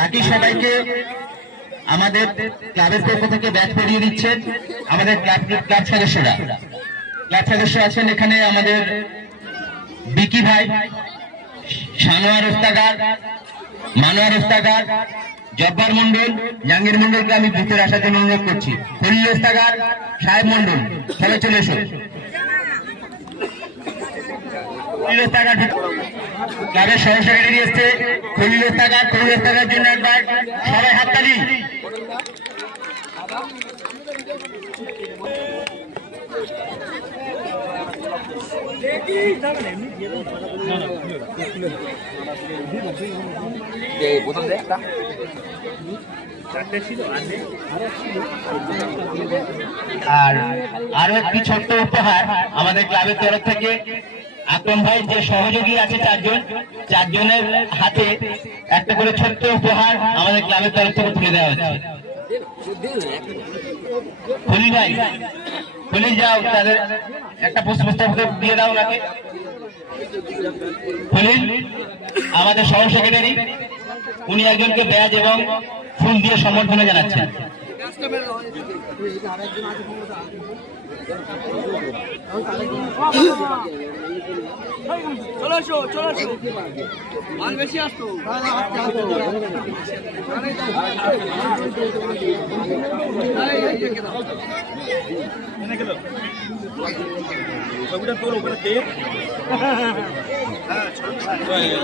বাকি সবাইকে আমাদের ক্লাবের পক্ষ থেকে ব্যাচ পরিয়ে দিচ্ছেন আমাদের ক্লাব সদস্যরা। ক্লাব সদস্য আছেন এখানে আমাদের বিকি ভাই, সানোয়ার ওস্তাগার, মানোয়ার ওস্তাগার, জব্বার মন্ডল, জাহাঙ্গীর মন্ডলকে আমি ভিতরে আসার জন্য অনুরোধ করছি। খলিল ওস্তাগার, সাহেব মন্ডল, সবাই চলে এসো। ক্লাবের সহ সেক্রেটারি এসছে খলিল ওস্তাগার। খলিল ওস্তাগার জন্য একবার সবাই হাততালি। আর আরো একটি ছোট্ট উপহার আমাদের ক্লাবের তরফ থেকে আকরম ভাই যে সহযোগী আছে চারজনের হাতে একটা করে ছোট্ট উপহার আমাদের ক্লাবের তরফ থেকে তুলে দেওয়া হচ্ছে। খলিল ভাই, খলিল যাও, তাদের একটা পুষ্পস্তবক দিয়ে দাও নাকি। খলিল আমাদের সহ সেক্রেটারি, উনি একজনকে ব্যাজ এবং ফুল দিয়ে সম্বর্ধনা জানাচ্ছেন। মাল বেশি আসতো। ছবিটা তোর উপরে